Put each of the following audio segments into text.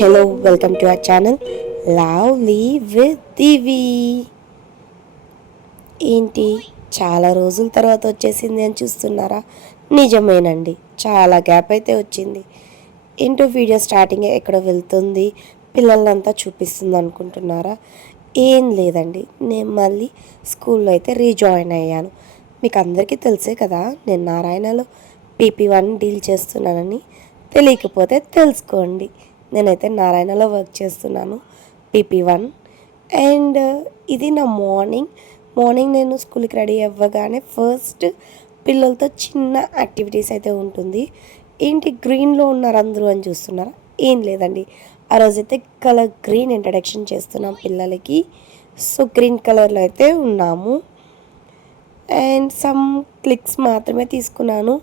Hello welcome to our channel lovely with Divi. ఏంటి చాలా రోజుల తర్వాత వచ్చేసింది అని చూస్తున్నారా? నిజమేనండి, చాలా గ్యాప్ అయితే వచ్చింది. ఏంటో వీడియో స్టార్టింగ్ ఎక్కడ వెళ్తుంది, పిల్లలంతా చూపిస్తుంది అనుకుంటున్నారా? ఏం లేదండి, నేను మళ్ళీ స్కూల్లో అయితే రీజాయిన్ అయ్యాను. మీకు అందరికీ తెలిసే కదా నేను నారాయణలో PP1 డీల్ చేస్తున్నానని. తెలియకపోతే తెలుసుకోండి. నేనైతే నారాయణలో వర్క్ చేస్తున్నాను, PP1. అండ్ ఇది నా మార్నింగ్ నేను స్కూల్కి రెడీ అవ్వగానే ఫస్ట్ పిల్లలతో చిన్న యాక్టివిటీస్ అయితే ఉంటుంది. ఏంటి గ్రీన్లో ఉన్నారు అందరూ అని చూస్తున్నారా? ఏం లేదండి, ఆ రోజైతే కలర్ గ్రీన్ ఇంట్రడక్షన్ చేస్తున్నాం పిల్లలకి. సో గ్రీన్ కలర్లో అయితే ఉన్నాము. అండ్ సమ్ క్లిక్స్ మాత్రమే తీసుకున్నాను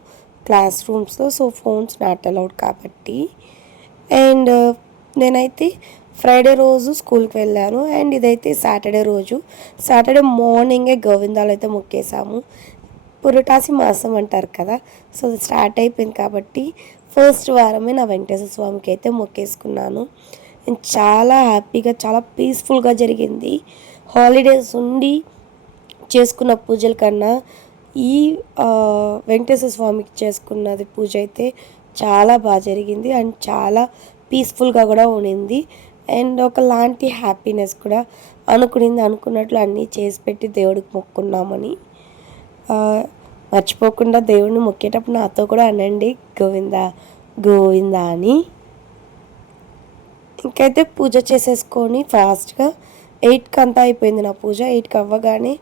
క్లాస్ రూమ్స్లో. సో ఫోన్స్ నాట్ అలౌడ్ కాబట్టి. అండ్ నేనైతే ఫ్రైడే రోజు స్కూల్కి వెళ్ళాను. అండ్ ఇదైతే సాటర్డే మార్నింగే గోవిందాలు అయితే మొక్కేసాము. పురటాసి మాసం అంటారు కదా, సో అది స్టార్ట్ అయిపోయింది కాబట్టి ఫస్ట్ వారమే నా వెంకటేశ్వర స్వామికి అయితే మొక్కేసుకున్నాను. అండ్ చాలా హ్యాపీగా, చాలా పీస్ఫుల్గా జరిగింది. హాలిడేస్ ఉండి చేసుకున్న పూజల కన్నా ఈ వెంకటేశ్వర స్వామికి చేసుకున్నది పూజ అయితే చాలా బాగా జరిగింది. అండ్ చాలా పీస్ఫుల్గా కూడా ఉండింది. అండ్ ఒకలాంటి హ్యాపీనెస్ కూడా అనుకున్నట్లు అన్నీ చేసి పెట్టి దేవుడికి మొక్కున్నామని. మర్చిపోకుండా దేవుడిని మొక్కేటప్పుడు నాతో కూడా అనండి గోవిందా గోవిందా అని. ఇంకైతే పూజ చేసేసుకొని ఫాస్ట్గా 8కి అంతా అయిపోయింది నా పూజ. 8కి అవ్వగానే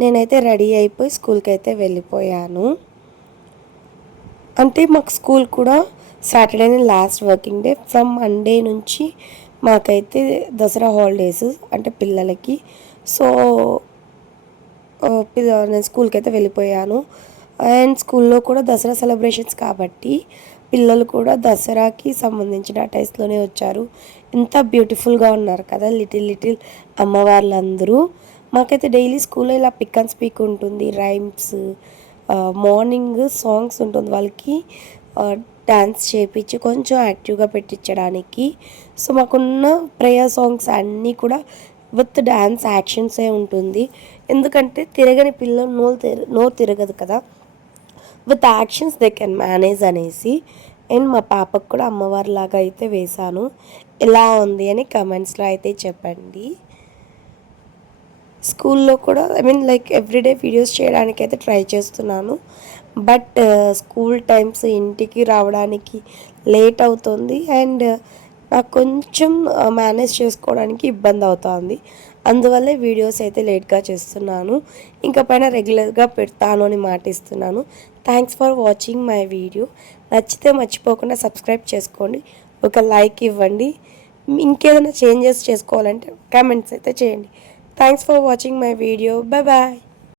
నేనైతే రెడీ అయిపోయి స్కూల్కి అయితే వెళ్ళిపోయాను. అంటే మాకు స్కూల్ కూడా సాటర్డేనే last working day. From Monday నుంచి మాకైతే దసరా హాలిడేస్ అంటే పిల్లలకి. సో నేను స్కూల్కి అయితే వెళ్ళిపోయాను. అండ్ స్కూల్లో కూడా దసరా సెలబ్రేషన్స్ కాబట్టి పిల్లలు కూడా దసరాకి సంబంధించిన అటైస్లోనే వచ్చారు. ఎంత బ్యూటిఫుల్గా ఉన్నారు కదా లిటిల్ అమ్మవార్లందరూ. మాకైతే డైలీ స్కూల్లో ఇలా పిక్ అండ్ స్పీక్ ఉంటుంది, రైమ్స్, మార్నింగ్ సాంగ్స్ ఉంటుంది. వాళ్ళకి డ్యాన్స్ చేయించి కొంచెం యాక్టివ్గా పెట్టించడానికి. సో మాకున్న ప్రేయర్ సాంగ్స్ అన్నీ కూడా విత్ డ్యాన్స్ యాక్షన్సే ఉంటుంది. ఎందుకంటే తిరగని పిల్లలు నోరు తిరగదు కదా, with actions they can manage అనేసి. అండ్ మా పాపకు కూడా అమ్మవారిలాగా అయితే వేశాను. ఎలా ఉంది అని కమెంట్స్లో అయితే చెప్పండి. స్కూల్లో కూడా లైక్ ఎవ్రీడే వీడియోస్ చేయడానికి అయితే ట్రై చేస్తున్నాను. బట్ స్కూల్ టైమ్స్ ఇంటికి రావడానికి లేట్ అవుతుంది. అండ్ నాకు కొంచెం మేనేజ్ చేసుకోవడానికి ఇబ్బంది అవుతుంది. అందువల్లే వీడియోస్ అయితే లేట్గా చేస్తున్నాను. ఇంకా పైన రెగ్యులర్గా పెడతాను అని మాటిస్తున్నాను. Thanks for watching my video. నచ్చితే మర్చిపోకుండా సబ్స్క్రైబ్ చేసుకోండి, ఒక లైక్ ఇవ్వండి. ఇంకేదైనా చేంజెస్ చేసుకోవాలంటే కామెంట్స్ అయితే చేయండి. Thanks for watching my video. Bye bye.